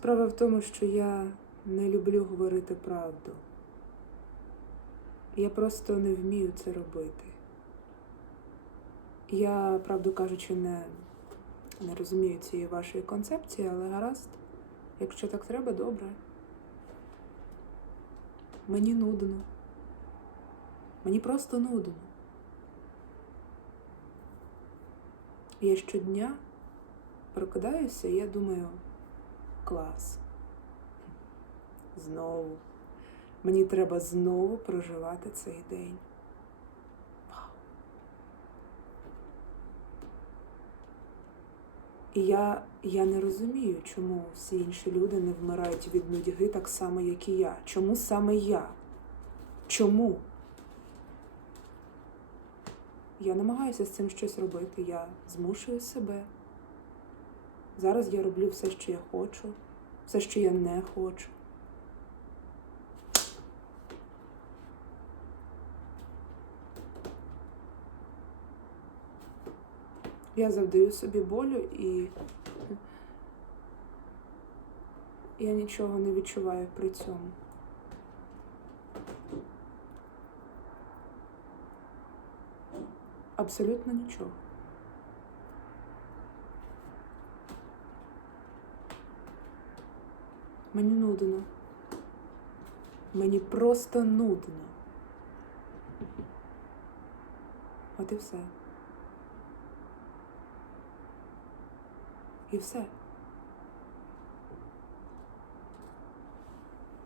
Справа в тому, що я не люблю говорити правду. Я просто не вмію це робити. Я, правду кажучи, не, не розумію цієї вашої концепції, але гаразд, якщо так треба, добре. Мені нудно. Мені просто нудно. Я щодня прокидаюся, і я думаю, клас. Знову. Мені треба знову проживати цей день. Вау. І я, я не розумію, чому всі інші люди не вмирають від нудьги так само, як і я. Чому саме я? Чому? Я намагаюся з цим щось робити. Я змушую себе. Зараз я роблю все, що я хочу, все, що я не хочу. Я завдаю собі болю і я нічого не відчуваю при цьому. Абсолютно нічого. Мені нудно. Мені просто нудно. От і все. І все.